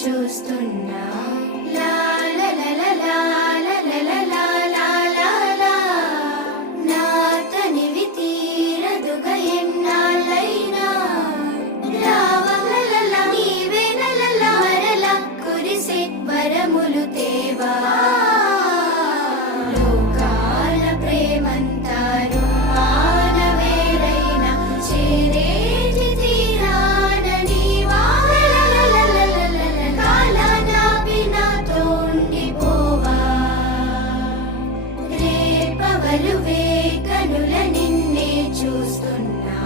చూస్తున్నా లా లా లా లా లా లా లా లా లా లా లా. నా తనివి తీరదుగా ఎన్నాళ్ళైనా రావలలా నీవే నలలా మరలా కురిసే వరములు తేవా. లోకాల ప్రేమంతారు మానవేరైనా చేరేటి తీరాన నీవా. కాలానాపి నాతో ఉండిపోవా. రేపవలు వేకనుల నిన్నే చూస్తున్నా